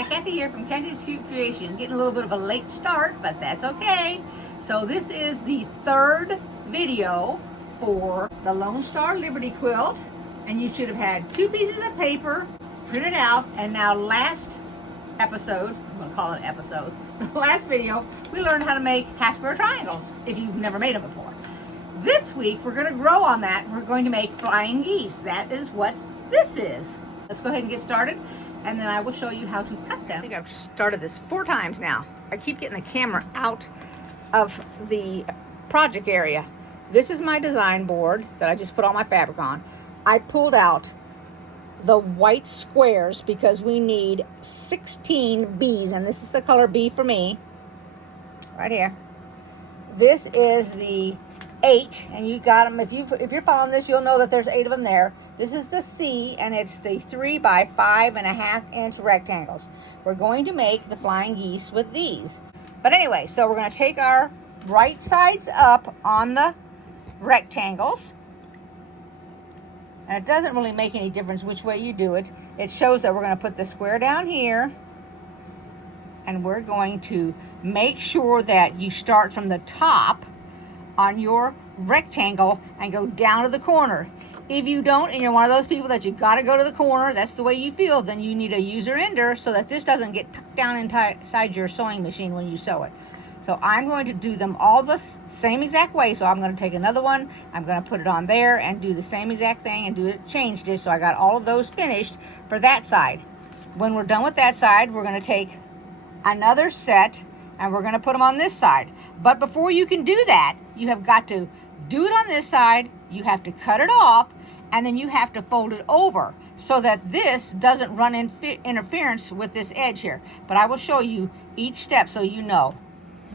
Hi, Kathy here from KathysKuteKreations. Getting a little bit of a late start, but that's okay. So this is the third video for the Lone Star Liberty quilt, and you should have had 2 pieces of paper printed out. And now last episode, I'm going to call it episode, the last video, we learned how to make half square triangles if you've never made them before. This week we're going to grow on that. We're going to make flying geese. That is what this is. Let's go ahead and get started, and then I will show you how to cut them. I think I've started this 4 times now. I keep getting the camera out of the project area. This is my design board that I just put all my fabric on. I pulled out the white squares because we need 16 bees, and this is the color B for me, right here. This is the 8, and you got them. If you're following this, you'll know that there's 8 of them there. This is the C, and it's the 3 by 5.5 inch rectangles. We're going to make the flying geese with these. But anyway, so we're going to take our right sides up on the rectangles. And it doesn't really make any difference which way you do it. It shows that we're going to put the square down here. And we're going to make sure that you start from the top on your rectangle and go down to the corner. If you don't, and you're one of those people that you got to go to the corner, that's the way you feel, then you need a user ender so that this doesn't get tucked down inside your sewing machine when you sew it. So I'm going to do them all the same exact way. So I'm going to take another one, I'm going to put it on there and do the same exact thing and do it chain stitch. So I got all of those finished for that side. When we're done with that side, we're going to take another set and we're going to put them on this side. But before you can do that, you have got to do it on this side, you have to cut it off, and then you have to fold it over so that this doesn't run interference with this edge here. But I will show you each step so you know.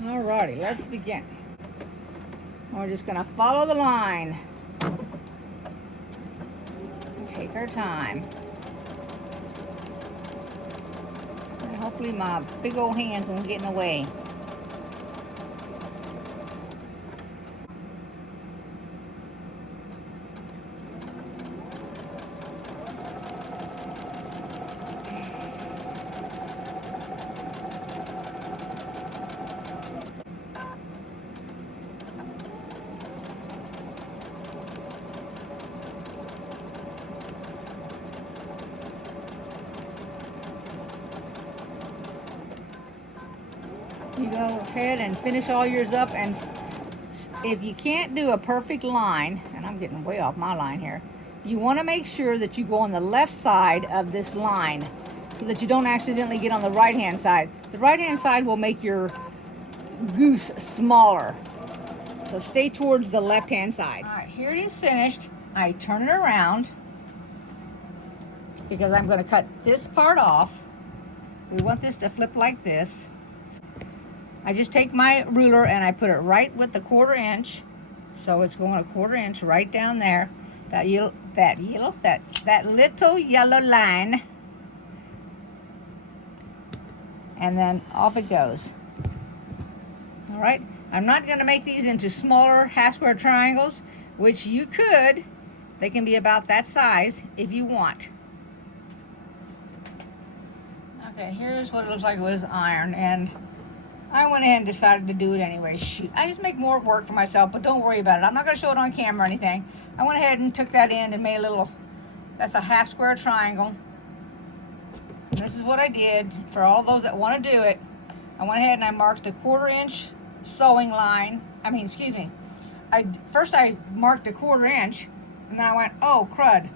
Alrighty, let's begin. We're just gonna follow the line. Take our time. And hopefully my big old hands won't get in the way. You go ahead and finish all yours up, and if you can't do a perfect line, and I'm getting way off my line here, you want to make sure that you go on the left side of this line so that you don't accidentally get on the right hand side. The right hand side will make your goose smaller, so stay towards the left hand side. All right, here it is finished. I turn it around because I'm going to cut this part off. We want this to flip like this. I just take my ruler and I put it right with the 1/4 inch. So it's going 1/4 inch right down there. That little yellow line. And then off it goes. All right. I'm not going to make these into smaller half square triangles, which you could. They can be about that size if you want. Okay, here's what it looks like with iron, and I went ahead and decided to do it anyway. Shoot, I just make more work for myself, but don't worry about it. I'm not going to show it on camera or anything. I went ahead and took that in and made a little, that's a half square triangle. And this is what I did for all those that want to do it. I went ahead and I marked a 1/4 inch sewing line. First I marked a 1/4 inch, and then I went, oh crud,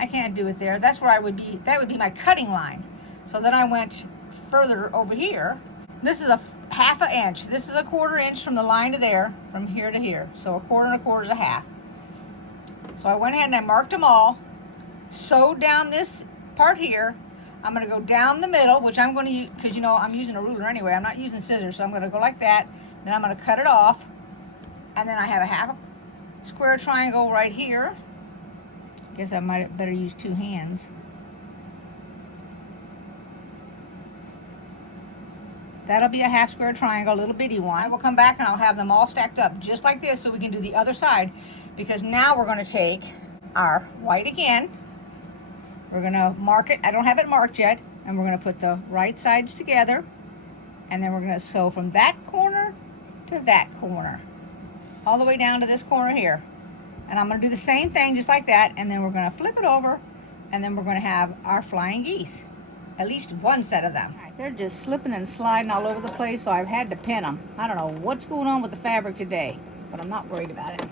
I can't do it there. That's where that would be my cutting line. So then I went further over here. This is a 1/2 inch. This is a 1/4 inch from the line to there, from here to here. So a 1/4 and a 1/4 is a 1/2. So I went ahead and I marked them all, sewed down this part here. I'm going to go down the middle, which I'm going to use, because you know I'm using a ruler anyway. I'm not using scissors, so I'm going to go like that. Then I'm going to cut it off. And then I have a 1/2 square triangle right here. Guess I might better use 2 hands. That'll be a half square triangle, a little bitty one. I will come back and I'll have them all stacked up just like this so we can do the other side, because now we're going to take our white again. We're going to mark it. I don't have it marked yet. and we're going to put the right sides together, and then we're going to sew from that corner to that corner, all the way down to this corner here. And I'm going to do the same thing just like that, and then we're going to flip it over, and then we're going to have our flying geese. At least one set of them. All right, they're just slipping and sliding all over the place, so I've had to pin them. I don't know what's going on with the fabric today, but I'm not worried about it.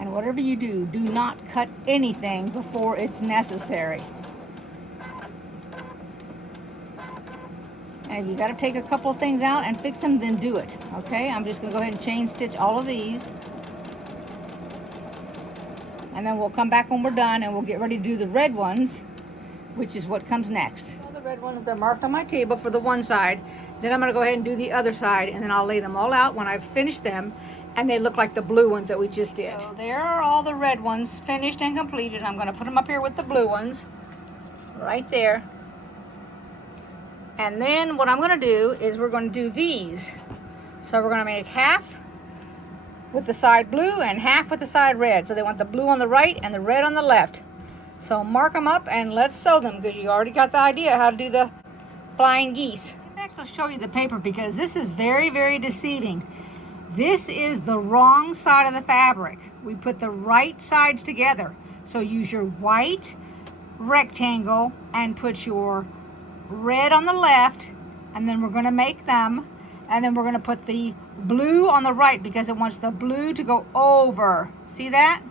And whatever you do, do not cut anything before it's necessary. And if you got to take a couple of things out and fix them, then do it. Okay, I'm just going to go ahead and chain stitch all of these. And then we'll come back when we're done and we'll get ready to do the red ones, which is what comes next. All the red ones, they're marked on my table for the one side. Then I'm going to go ahead and do the other side, and then I'll lay them all out when I've finished them, and they look like the blue ones that we just did. So there are all the red ones finished and completed. I'm going to put them up here with the blue ones right there. And then what I'm going to do is we're going to do these. So we're going to make half with the side blue and half with the side red. So they want the blue on the right and the red on the left. So mark them up and let's sew them, because you already got the idea how to do the flying geese. Next I'll show you the paper, because this is very, very deceiving. This is the wrong side of the fabric. We put the right sides together. So use your white rectangle and put your red on the left, and then we're going to make them, and then we're going to put the blue on the right because it wants the blue to go over. See that?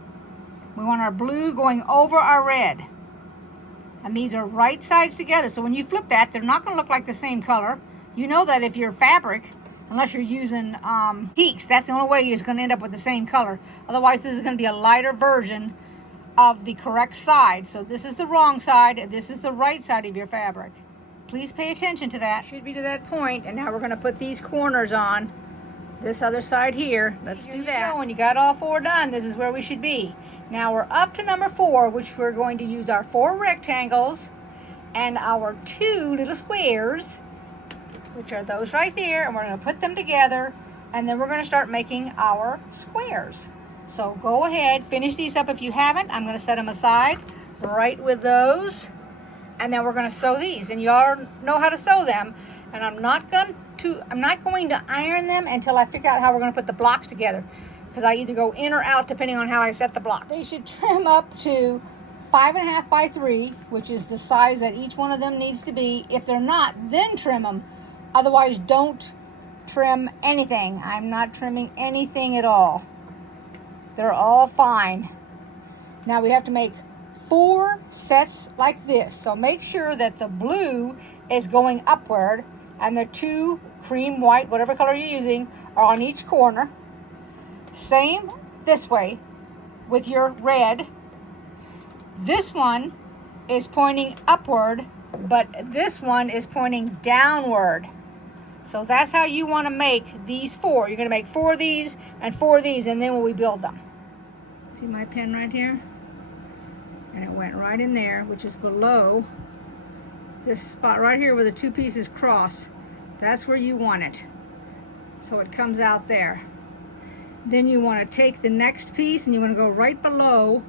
We want our blue going over our red. And these are right sides together. So when you flip that, they're not going to look like the same color. You know that if your fabric, unless you're using teaks, that's the only way it's going to end up with the same color. Otherwise, this is going to be a lighter version of the correct side. So this is the wrong side, and this is the right side of your fabric. Please pay attention to that. Should be to that point. And now we're going to put these corners on this other side here. Let's do that. When you got all four done, this is where we should be. Now we're up to number 4, which we're going to use our 4 rectangles and our 2 little squares, which are those right there, and we're going to put them together, and then we're going to start making our squares. So go ahead, finish these up if you haven't. I'm going to set them aside right with those, and then we're going to sew these, and you all know how to sew them. And I'm not going to iron them until I figure out how we're going to put the blocks together, because I either go in or out depending on how I set the blocks. They should trim up to 5.5 by 3, which is the size that each one of them needs to be. If they're not, then trim them. Otherwise, don't trim anything. I'm not trimming anything at all. They're all fine. Now we have to make 4 sets like this. So make sure that the blue is going upward and the 2 cream, white, whatever color you're using, are on each corner. Same this way with your red. This one is pointing upward, but this one is pointing downward. So that's how you want to make these 4. You're going to make 4 of these and 4 of these, and then when we build them. See my pen right here? And it went right in there, which is below this spot right here where the 2 pieces cross. That's where you want it. So it comes out there. Then you want to take the next piece and you want to go right below.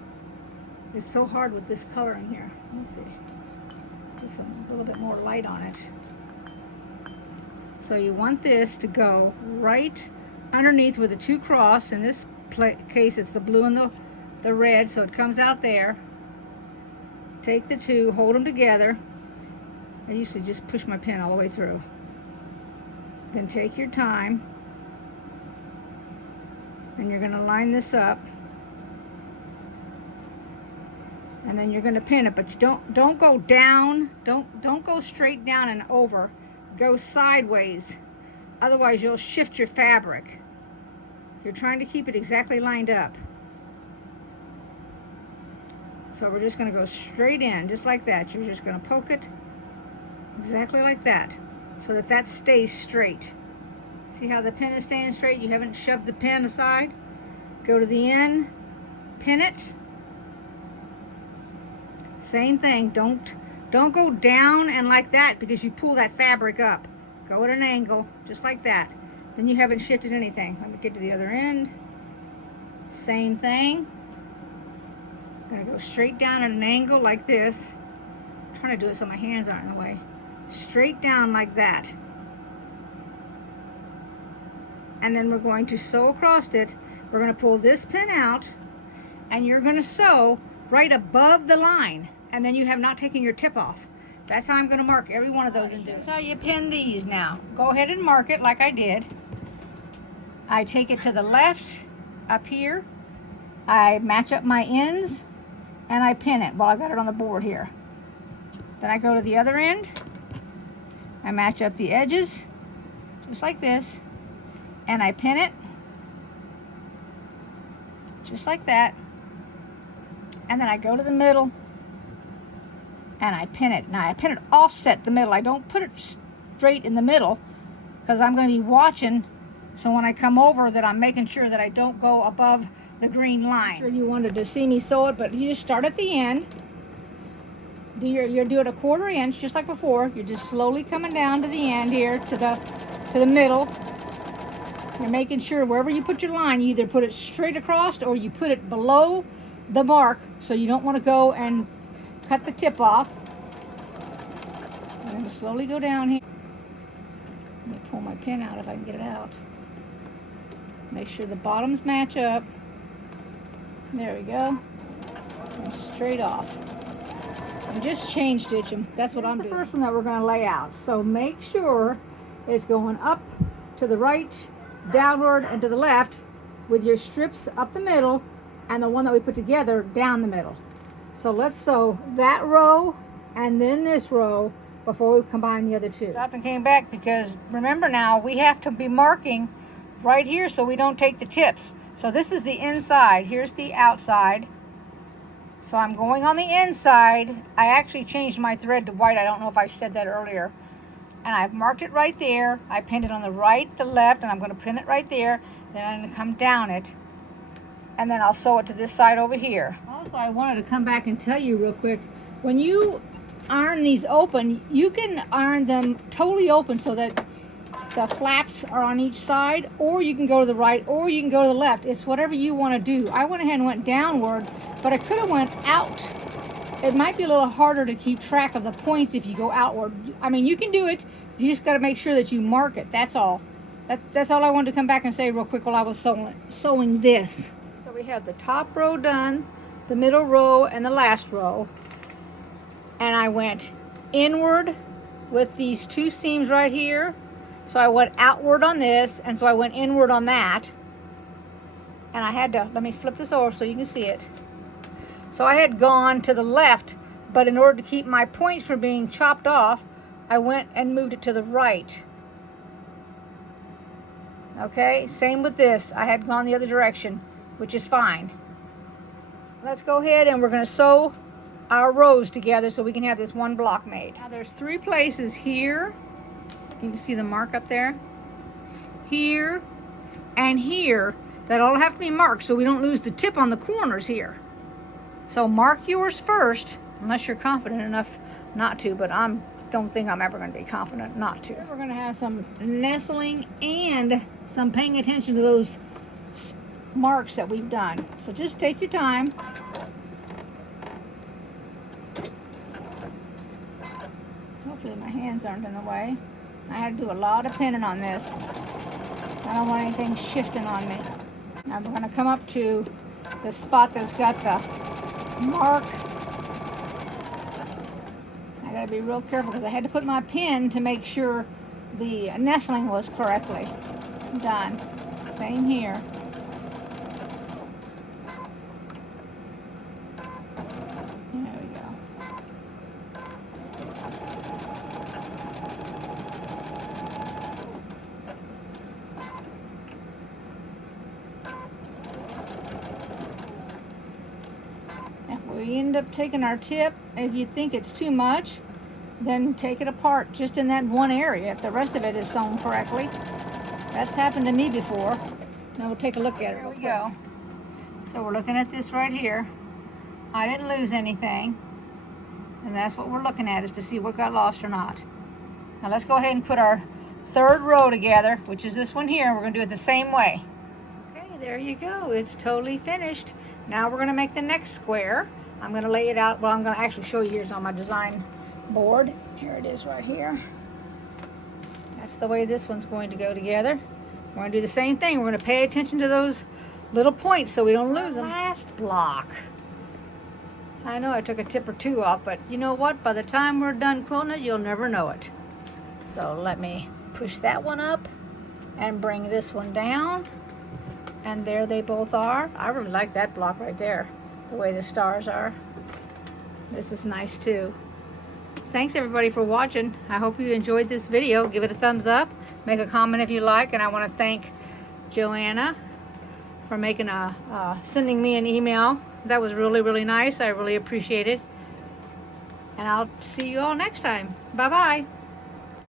It's so hard with this coloring here. Let's see. Put a little bit more light on it. So you want this to go right underneath where the 2 cross. In this case, it's the blue and the red, so it comes out there. Take the 2, hold them together. I used to just push my pen all the way through. Then take your time, and you're going to line this up, and then you're going to pin it. But you don't go down. Don't go straight down and over. Go sideways. Otherwise, you'll shift your fabric. You're trying to keep it exactly lined up. So we're just going to go straight in, just like that. You're just going to poke it exactly like that, so that stays straight. See how the pin is staying straight? You haven't shoved the pin aside. Go to the end, pin it. Same thing. Don't go down and like that, because you pull that fabric up. Go at an angle, just like that. Then you haven't shifted anything. Let me get to the other end. Same thing. I'm going to go straight down at an angle like this, I'm trying to do it so my hands aren't in the way. Straight down like that. And then we're going to sew across it. We're going to pull this pin out, and you're going to sew right above the line, and then you have not taken your tip off. That's how I'm going to mark every one of those and do it. Here's how you pin these now. Go ahead and mark it like I did. I take it to the left up here. I match up my ends and I pin it while I got it on the board here. Then I go to the other end. I match up the edges just like this, and I pin it just like that. And then I go to the middle and I pin it. Now I pin it offset the middle. I don't put it straight in the middle because I'm going to be watching, so when I come over that I'm making sure that I don't go above the green line. I'm sure you wanted to see me sew it, but you just start at the end. You're doing a 1/4 inch just like before. You're just slowly coming down to the end here to the middle. You're making sure wherever you put your line, you either put it straight across or you put it below the mark, so you don't want to go and cut the tip off. I'm going to slowly go down here. Let me pull my pin out if I can get it out. Make sure the bottoms match up. There we go. And straight off. And just chain stitch them. That's what I'm doing. The first one that we're going to lay out. So make sure it's going up to the right, downward, and to the left with your strips up the middle, and the one that we put together down the middle. So let's sew that row and then this row before we combine the other two. Stopped and came back because remember now we have to be marking right here so we don't take the tips. So this is the inside, here's the outside. So I'm going on the inside. I actually changed my thread to white. I don't know if I said that earlier. And I've marked it right there. I pinned it on the right, the left, and I'm going to pin it right there. Then I'm going to come down it. And then I'll sew it to this side over here. Also, I wanted to come back and tell you real quick. When you iron these open, you can iron them totally open so that the flaps are on each side, or you can go to the right, or you can go to the left. It's whatever you want to do. I went ahead and went downward, but I could have went out. It might be a little harder to keep track of the points if you go outward. I mean, you can do it. You just got to make sure that you mark it. That's all. That's all I wanted to come back and say real quick while I was sewing this. So we have the top row done, the middle row, and the last row. And I went inward with these two seams right here. So I went outward on this, and so I went inward on that. And I had to, let me flip this over so you can see it. So I had gone to the left, but in order to keep my points from being chopped off, I went and moved it to the right. Okay, same with this. I had gone the other direction, which is fine. Let's go ahead and we're going to sew our rows together so we can have this one block made. Now there's 3 places here. You can see the mark up there. Here and here that all have to be marked so we don't lose the tip on the corners here. So mark yours first, unless you're confident enough not to, but I don't think I'm ever going to be confident not to. We're going to have some nestling and some paying attention to those marks that we've done. So just take your time. Hopefully my hands aren't in the way. I had to do a lot of pinning on this. I don't want anything shifting on me. Now we're going to come up to the spot that's got the mark. I got to be real careful because I had to put my pin to make sure the nestling was correctly done. Same here. There we go. We end up taking our tip. If you think it's too much, then take it apart just in that one area if the rest of it is sewn correctly. That's happened to me before. Now we'll take a look at it. Here we go. So we're looking at this right here. I didn't lose anything, and that's what we're looking at, is to see what got lost or not. Now let's go ahead and put our 3rd row together, which is this one here. We're going to do it the same way. Okay, there you go. It's totally finished. Now we're going to make the next square. I'm going to lay it out. Well, I'm going to actually show you. Here's on my design board. Here it is right here. That's the way this one's going to go together. We're going to do the same thing. We're going to pay attention to those little points so we don't lose them. Last block. I know I took a tip or two off, but you know what? By the time we're done quilting it, you'll never know it. So let me push that one up and bring this one down. And there they both are. I really like that block right there, the way the stars are. This is nice too. Thanks everybody for watching. I hope you enjoyed this video. Give it a thumbs up. Make a comment if you like. And I want to thank Joanna for making sending me an email. That was really, really nice. I really appreciate it. And I'll see you all next time. Bye-bye.